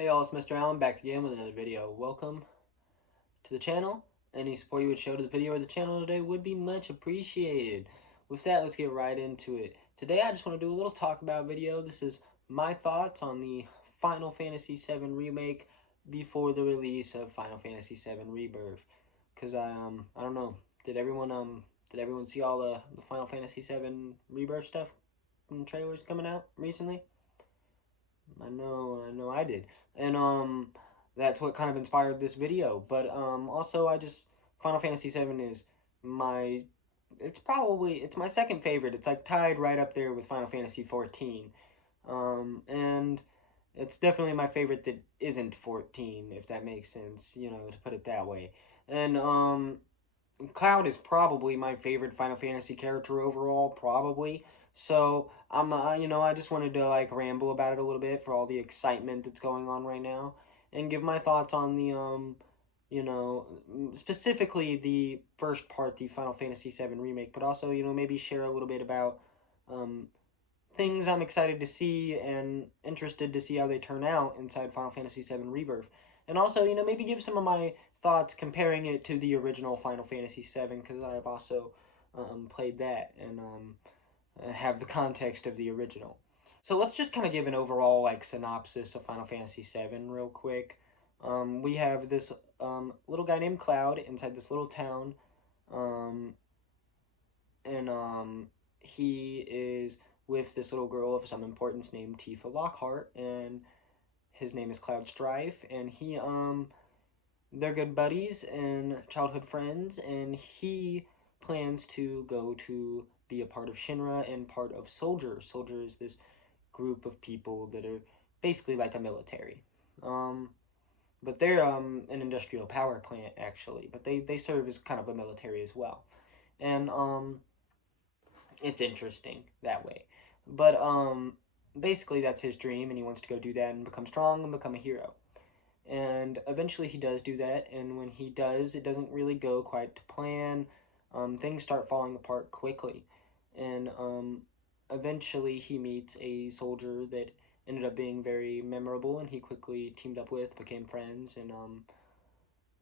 Hey all, it's Mr. Allen back again with another video. Welcome to the channel. Any support you would show to the video or the channel today would be much appreciated. With that, let's get right into it. Today I just want to do a little talk about video. This is my thoughts on the Final Fantasy VII Remake before the release of Final Fantasy VII Rebirth. Cause I don't know, did everyone see all the Final Fantasy VII Rebirth stuff and trailers coming out recently? I know I did. And that's what kind of inspired this video. But also Final Fantasy VII is my it's my second favorite. It's like tied right up there with Final Fantasy 14. And it's definitely my favorite that isn't 14, if that makes sense, to put it that way. And Cloud is probably my favorite Final Fantasy character overall, probably. So I just wanted to like ramble about it a little bit for all the excitement that's going on right now, and give my thoughts on the you know, specifically the first part, the Final Fantasy VII remake, but also maybe share a little bit about um things I'm excited to see and interested to see how they turn out inside Final Fantasy VII Rebirth. And also, maybe give some of my thoughts comparing it to the original Final Fantasy VII, because I've also played that and have the context of the original. So let's just kind of give an overall like synopsis of Final Fantasy VII real quick. We have this little guy named Cloud inside this little town, um, and he is with this little girl of some importance named Tifa Lockhart, and his name is Cloud Strife, and they're good buddies and childhood friends, and he plans to go to be a part of Shinra and part of Soldier. Soldier is this group of people that are basically like a military. Um, but they're an industrial power plant actually, but they serve as kind of a military as well. And it's interesting that way. But basically that's his dream, and he wants to go do that and become strong and become a hero. And eventually he does do that, and when he does, it doesn't really go quite to plan. Things start falling apart quickly, and eventually he meets a soldier that ended up being very memorable, and he quickly teamed up with, became friends, and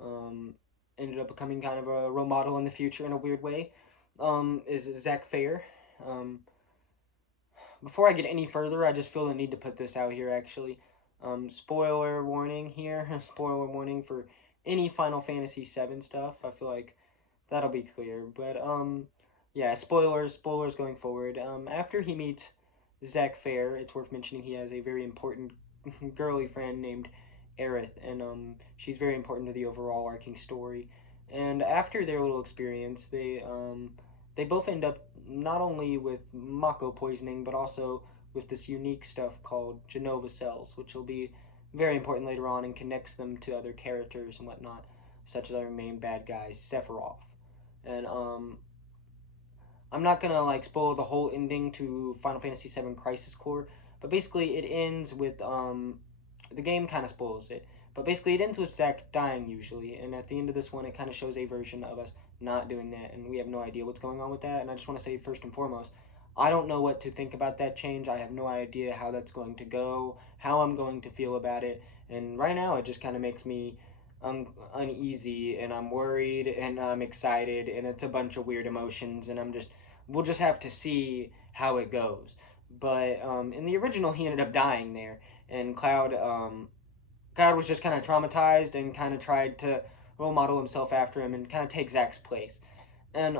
um, ended up becoming kind of a role model in the future in a weird way. Is Zach Fair. Um, Before I get any further, I just feel the need to put this out here actually. Spoiler warning here. Spoiler warning for any Final Fantasy VII stuff. I feel like that'll be clear. But yeah, spoilers going forward. After he meets Zack Fair, it's worth mentioning he has a very important girly friend named Aerith, and she's very important to the overall arcing story. And after their little experience, they both end up not only with Mako poisoning, but also with this unique stuff called Genova cells, which will be very important later on and connects them to other characters and whatnot, such as our main bad guy, Sephiroth. And I'm not gonna like spoil the whole ending to Final Fantasy VII Crisis Core, but basically it ends with the game kind of spoils it. But basically, it ends with Zack dying usually, and at the end of this one, it kind of shows a version of us not doing that, and we have no idea what's going on with that. And I just want to say first and foremost, I don't know what to think about that change. I have no idea how that's going to go, how I'm going to feel about it, and right now it just kind of makes me uneasy, and I'm worried, and I'm excited, and it's a bunch of weird emotions, and we'll just have to see how it goes. But in the original, he ended up dying there, and Cloud was just kind of traumatized and kind of tried to role model himself after him and kind of take Zack's place. And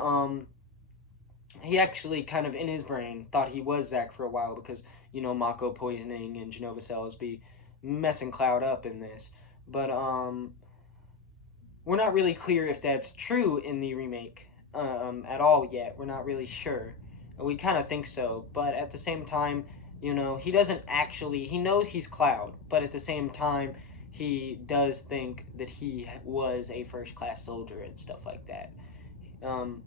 he actually kind of in his brain thought he was Zack for a while because Mako poisoning and Genova cells be messing Cloud up in this. But we're not really clear if that's true in the remake at all yet. We're not really sure. We kind of think so, but at the same time, he doesn't actually. He knows he's Cloud, but at the same time, he does think that he was a first-class soldier and stuff like that. Um,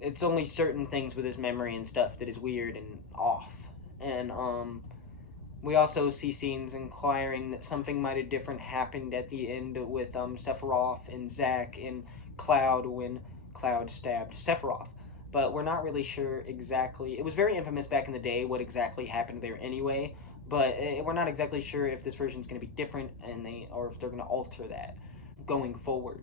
it's only certain things with his memory and stuff that is weird and off. And we also see scenes inquiring that something might have different happened at the end with Sephiroth and Zack and Cloud when Cloud stabbed Sephiroth. But we're not really sure exactly. It was very infamous back in the day what exactly happened there anyway. but we're not exactly sure if this version is going to be different, or if they're going to alter that going forward.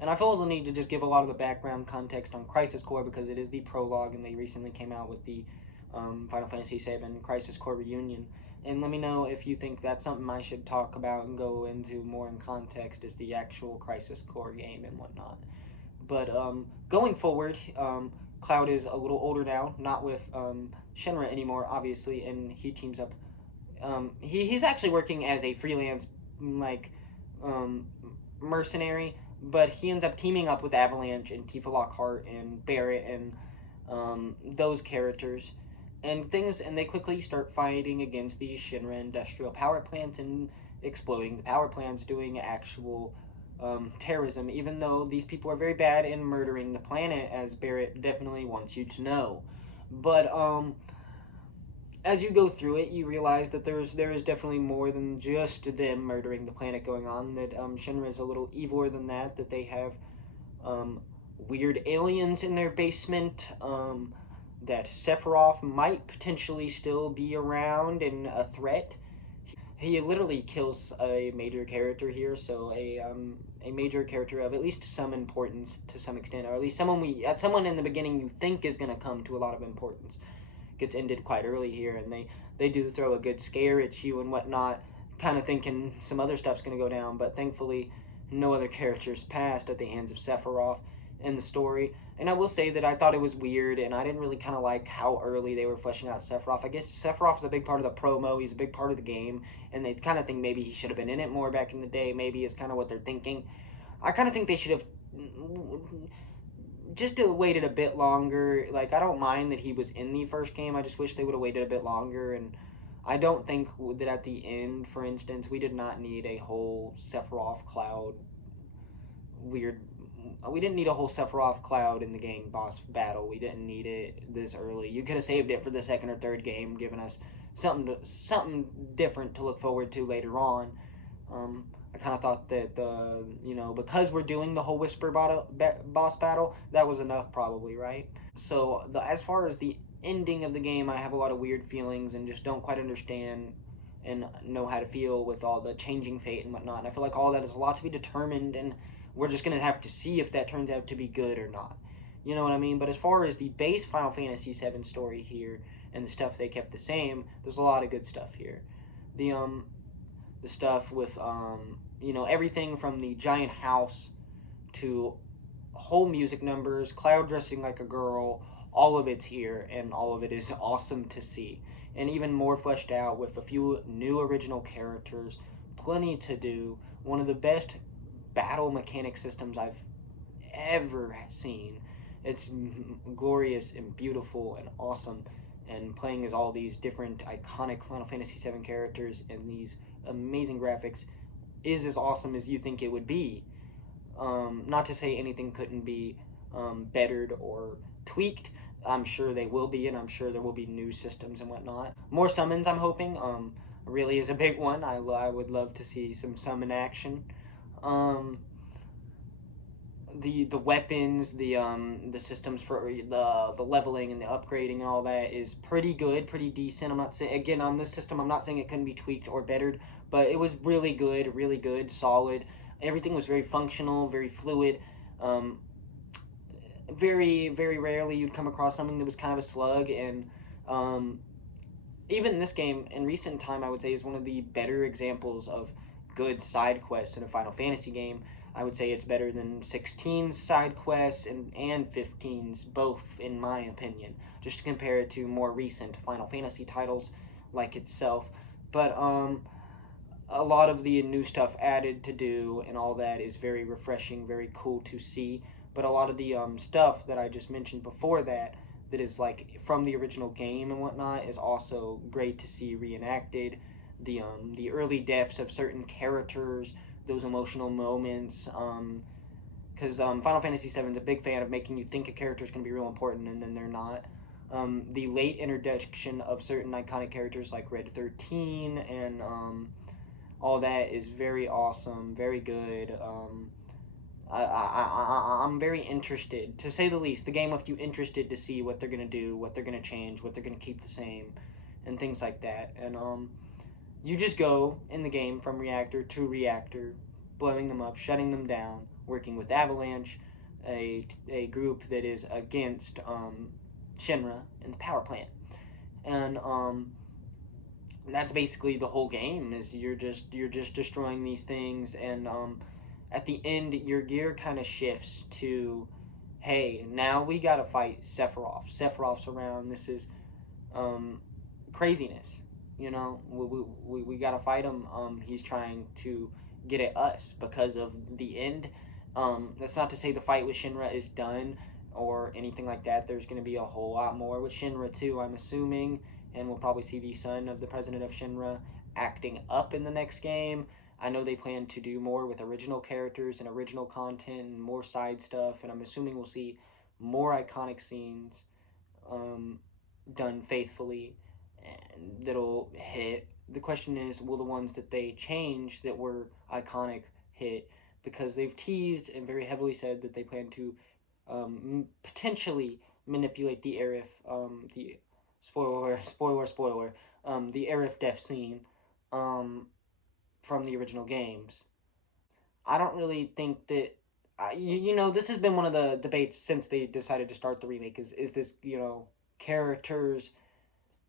And I feel the need to just give a lot of the background context on Crisis Core because it is the prologue, and they recently came out with the Final Fantasy VII Crisis Core Reunion. And let me know if you think that's something I should talk about and go into more in context as the actual Crisis Core game and whatnot. But going forward, Cloud is a little older now, not with Shinra anymore, obviously, and he teams up. He's actually working as a freelance, like, um, mercenary, but he ends up teaming up with Avalanche and Tifa Lockhart and Barrett and those characters. And they quickly start fighting against the Shinra industrial power plants and exploding the power plants, doing actual terrorism, even though these people are very bad in murdering the planet, as Barrett definitely wants you to know. But as you go through it, you realize that there is definitely more than just them murdering the planet going on. That Shinra is a little eviler than that. That they have weird aliens in their basement. That Sephiroth might potentially still be around and a threat. He literally kills a major character here, so a major character of at least some importance to some extent, or at least someone in the beginning you think is going to come to a lot of importance, gets ended quite early here, and they do throw a good scare at you and whatnot, kind of thinking some other stuff's going to go down, but thankfully no other characters passed at the hands of Sephiroth in the story. And I will say that I thought it was weird, and I didn't really kind of like how early they were fleshing out Sephiroth. I guess Sephiroth is a big part of the promo, he's a big part of the game, and they kind of think maybe he should have been in it more back in the day, maybe is kind of what they're thinking. I kind of think they should have just waited a bit longer. Like, I don't mind that he was in the first game, I just wish they would have waited a bit longer, and I don't think that at the end, for instance, we did not need a whole Sephiroth Cloud weird. We didn't need a whole Sephiroth Cloud in the game boss battle. We didn't need it this early. You could have saved it for the second or third game, given us something different to look forward to later on. I kind of thought that because we're doing the whole Whisper boss battle, that was enough probably, right? So as far as the ending of the game, I have a lot of weird feelings and just don't quite understand and know how to feel with all the changing fate and whatnot. And I feel like all that is a lot to be determined, and we're just going to have to see if that turns out to be good or not. You know what I mean? But as far as the base Final Fantasy VII story here and the stuff they kept the same, there's a lot of good stuff here. The stuff with everything from the giant house to whole music numbers, Cloud dressing like a girl, all of it's here, and all of it is awesome to see. And even more fleshed out with a few new original characters, plenty to do. One of the best battle mechanic systems I've ever seen. It's glorious and beautiful and awesome, and playing as all these different iconic Final Fantasy VII characters and these amazing graphics is as awesome as you think it would be. Not to say anything couldn't be bettered or tweaked. I'm sure they will be, and I'm sure there will be new systems and whatnot. More summons, I'm hoping. Really is a big one. I would love to see some summon action. The weapons, the systems for the leveling and the upgrading and all that is pretty good, pretty decent. I'm not saying, again, on this system, I'm not saying it couldn't be tweaked or bettered, but it was really good, solid. Everything was very functional, very fluid. Very, very rarely you'd come across something that was kind of a slug, and even this game, in recent time, I would say is one of the better examples of good side quests in a Final Fantasy game. I would say it's better than 16's side quests and 15's, both, in my opinion, just to compare it to more recent Final Fantasy titles like itself. But a lot of the new stuff added to do and all that is very refreshing, very cool to see. But a lot of the stuff that I just mentioned before that is like from the original game and whatnot is also great to see reenacted. The early deaths of certain characters, those emotional moments, because Final Fantasy VII is a big fan of making you think a character is going to be real important and then they're not. The late introduction of certain iconic characters like Red 13 and all that is very awesome, very good. I'm very interested, to say the least. The game left you interested to see what they're going to do, what they're going to change, what they're going to keep the same, and things like that. And You just go in the game from reactor to reactor, blowing them up, shutting them down, working with Avalanche, a group that is against Shinra and the power plant. And that's basically the whole game. Is you're just destroying these things, and at the end your gear kind of shifts to, hey, now we gotta fight Sephiroth. Sephiroth's around. This is um, craziness. We gotta fight him. He's trying to get at us because of the end. That's not to say the fight with Shinra is done or anything like that. There's gonna be a whole lot more with Shinra too, I'm assuming, and we'll probably see the son of the president of Shinra acting up in the next game. I know they plan to do more with original characters and original content and more side stuff, and I'm assuming we'll see more iconic scenes um, done faithfully and that'll hit. The question is, will the ones that they change that were iconic hit? Because they've teased and very heavily said that they plan to potentially manipulate the Arif, the spoiler, the Arif death scene um, from the original games. I don't really think that. This has been one of the debates since they decided to start the remake. Is this characters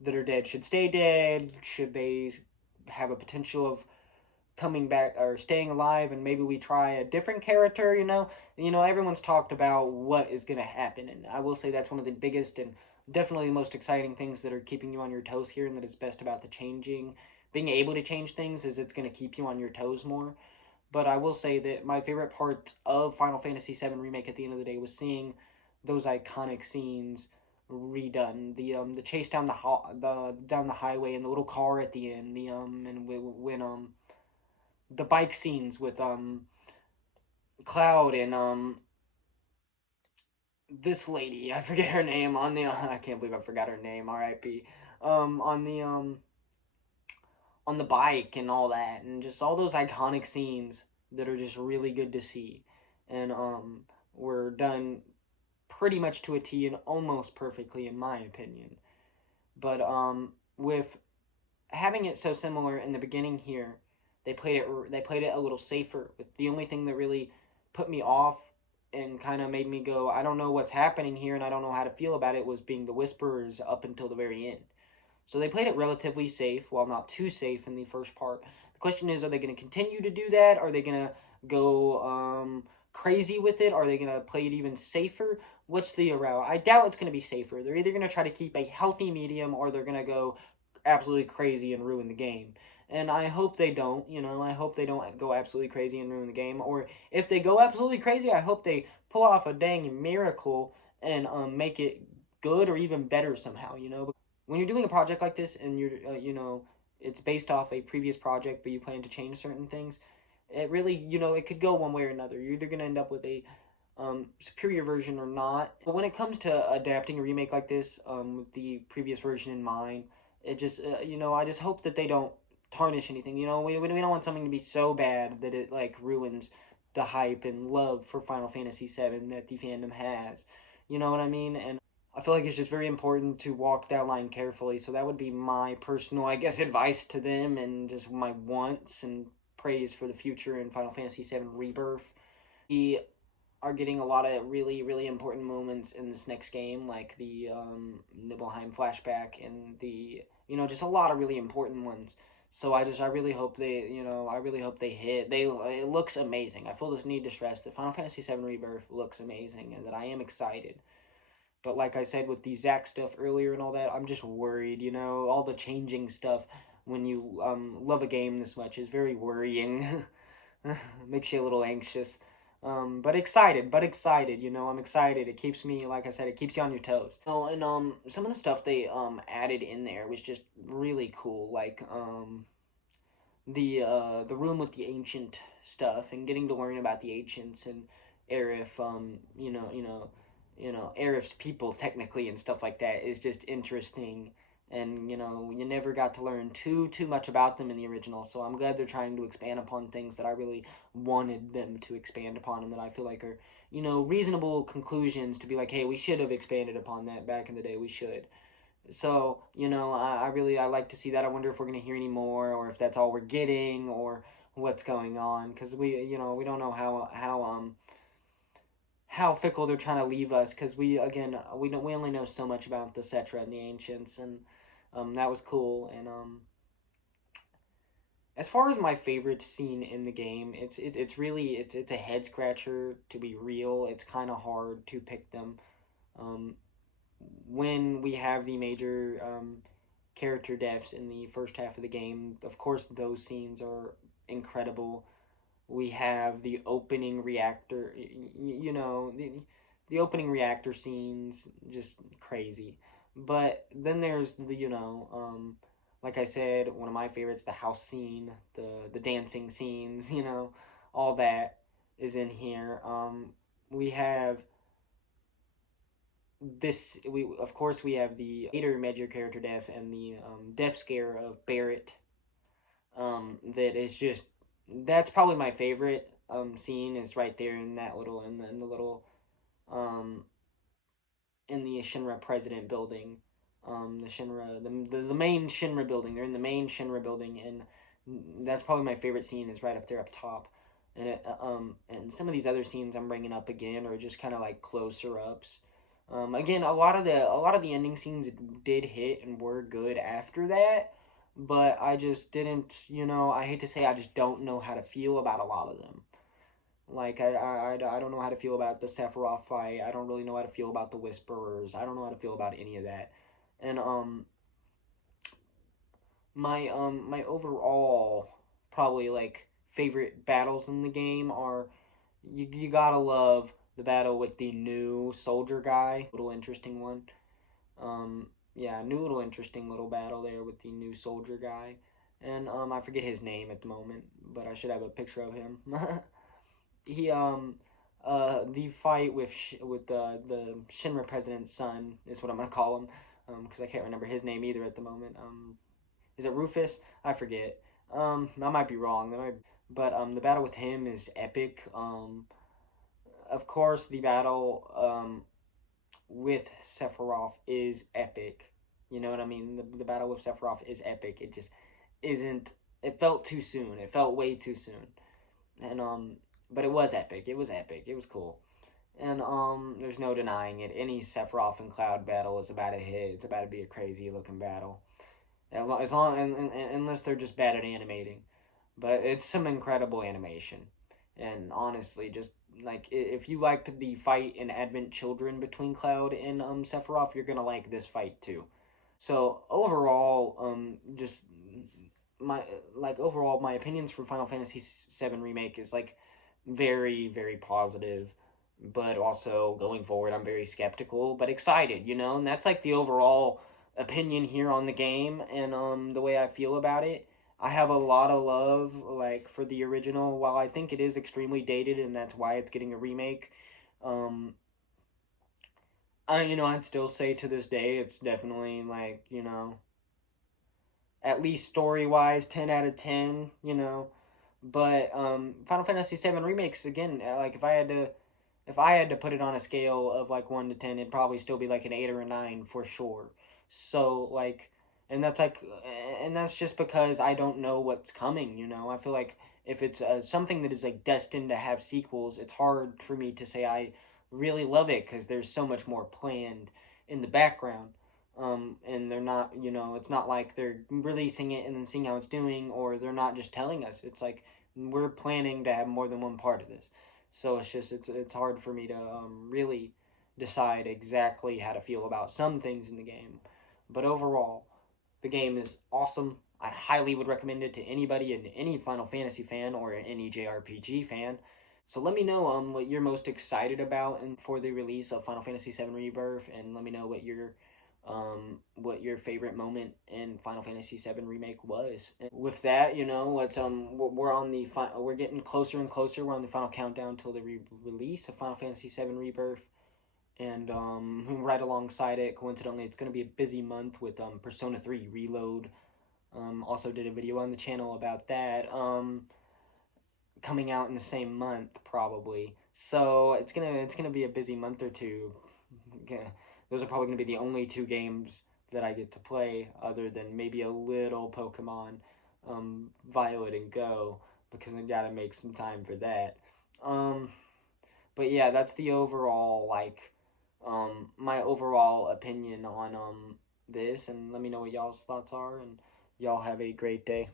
that are dead should stay dead? Should they have a potential of coming back or staying alive, and maybe we try a different character? Everyone's talked about what is going to happen, and I will say that's one of the biggest and definitely the most exciting things that are keeping you on your toes here, and that is best about the changing, being able to change things, is it's going to keep you on your toes more. But I will say that my favorite part of Final Fantasy VII Remake at the end of the day was seeing those iconic scenes redone. The chase down the highway and the little car at the end. When the bike scenes with Cloud and this lady, I forget her name, on the I can't believe I forgot her name. R.I.P. On the bike and all that, and just all those iconic scenes that are just really good to see, and were done pretty much to a T and almost perfectly in my opinion. But with having it so similar in the beginning here, they played it a little safer. With the only thing that really put me off and kind of made me go, I don't know what's happening here and I don't know how to feel about it, was being the whisperers up until the very end. So they played it relatively safe, while not too safe in the first part. The question is, are they going to continue to do that? Are they going to go crazy with it? Are they going to play it even safer? What's the route? I doubt it's going to be safer. They're either going to try to keep a healthy medium, or they're going to go absolutely crazy and ruin the game. And I hope they don't. I hope they don't go absolutely crazy and ruin the game. Or if they go absolutely crazy, I hope they pull off a dang miracle and make it good or even better somehow. When you're doing a project like this and it's based off a previous project, but you plan to change certain things, it really, it could go one way or another. You're either going to end up with a superior version or not. But when it comes to adapting a remake like this, with the previous version in mind, it just, I just hope that they don't tarnish anything. We don't want something to be so bad that it like ruins the hype and love for Final Fantasy VII that the fandom has. You know what I mean? And I feel like it's just very important to walk that line carefully. So that would be my personal, I guess, advice to them, and just my wants and praise for the future in Final Fantasy VII Rebirth. We are getting a lot of really, really important moments in this next game, like the Nibelheim flashback and just a lot of really important ones. So I really hope I really hope they hit. It looks amazing. I feel this need to stress that Final Fantasy VII Rebirth looks amazing, and that I am excited. But like I said with the Zack stuff earlier and all that, I'm just worried. All the changing stuff when you love a game this much is very worrying. Makes you a little anxious. But excited, I'm excited. It keeps me, like I said, it keeps you on your toes. And some of the stuff they added in there was just really cool, like the room with the ancient stuff, and getting to learn about the ancients and Arif, Arif's people technically and stuff like that is just interesting. And you never got to learn too much about them in the original, so I'm glad they're trying to expand upon things that I really wanted them to expand upon, and that I feel like are reasonable conclusions to be like, hey, we should have expanded upon that back in the day. We should. So, I like to see that. I wonder if we're gonna hear any more, or if that's all we're getting, or what's going on, because we don't know how fickle they're trying to leave us. Because we only know so much about the Cetra and the Ancients, and that was cool. And as far as my favorite scene in the game, it's really it's a head scratcher to be real. It's kind of hard to pick them. Um, when we have the major character deaths in the first half of the game, of course those scenes are incredible. We have the opening reactor, the opening reactor scenes, just crazy. But then there's like I said, one of my favorites, the house scene, the dancing scenes, all that is in here. We have we of course we have the later major character death and the death scare of Barrett. That is just that's probably my favorite scene is right there in that little in the little um in the Shinra president building, the Shinra the main Shinra building. They're in the main Shinra building, and that's probably my favorite scene is right up there up top. And some of these other scenes I'm bringing up again are just kind of like closer ups. Again, a lot of the ending scenes did hit and were good after that, but I just didn't. I hate to say, I just don't know how to feel about a lot of them. Like I don't know how to feel about the Sephiroth fight. I don't really know how to feel about the Whisperers. I don't know how to feel about any of that. And my overall probably like favorite battles in the game are you gotta love the battle with the new soldier guy. Little interesting one. Yeah, new little interesting little battle there with the new soldier guy. And I forget his name at the moment, but I should have a picture of him. he the fight with the Shinra president's son is what I'm gonna call him, because I can't remember his name either at the moment. Is it Rufus? I forget. I might be wrong. But the battle with him is epic. Of course, the battle with Sephiroth is epic. You know what I mean? The battle with Sephiroth is epic. It just isn't. It felt too soon. It felt way too soon. And but it was epic. It was epic. It was cool. And there's no denying it. Any Sephiroth and Cloud battle is about to hit. It's about to be a crazy looking battle. As long unless they're just bad at animating, but it's some incredible animation. And honestly, just like if you liked the fight in Advent Children between Cloud and Sephiroth, you're gonna like this fight too. So overall, just my overall my opinions for Final Fantasy VII Remake is like very very positive, but also going forward I'm very skeptical but excited. And that's like the overall opinion here on the game and the way I feel about it. I have a lot of love like for the original. While I think it is extremely dated and that's why it's getting a remake, um, I'd still say to this day it's definitely like at least story wise 10 out of 10. But Final Fantasy VII remakes again. Like if I had to put it on a scale of like 1 to 10, it'd probably still be like an 8 or a 9 for sure. So like, and that's like, and that's just because I don't know what's coming. I feel like if it's something that is like destined to have sequels, it's hard for me to say I really love it because there's so much more planned in the background. And they're not, it's not like they're releasing it and then seeing how it's doing, or they're not just telling us. It's like we're planning to have more than one part of this. So it's hard for me to really decide exactly how to feel about some things in the game. But overall, the game is awesome. I highly would recommend it to anybody and any Final Fantasy fan or any JRPG fan. So let me know what you're most excited about and for the release of Final Fantasy VII Rebirth, and let me know what your favorite moment in Final Fantasy VII Remake was. And with that, let's we're getting closer and closer. We're on the final countdown till the release of Final Fantasy VII Rebirth, and right alongside it, coincidentally, it's going to be a busy month with Persona 3 Reload. Also did a video on the channel about that. Coming out in the same month probably. So it's gonna be a busy month or two. Yeah, those are probably gonna be the only two games that I get to play other than maybe a little Pokemon Violet and Go, because I gotta make some time for that. Um, but yeah, that's the overall like my overall opinion on this, and let me know what y'all's thoughts are, and y'all have a great day.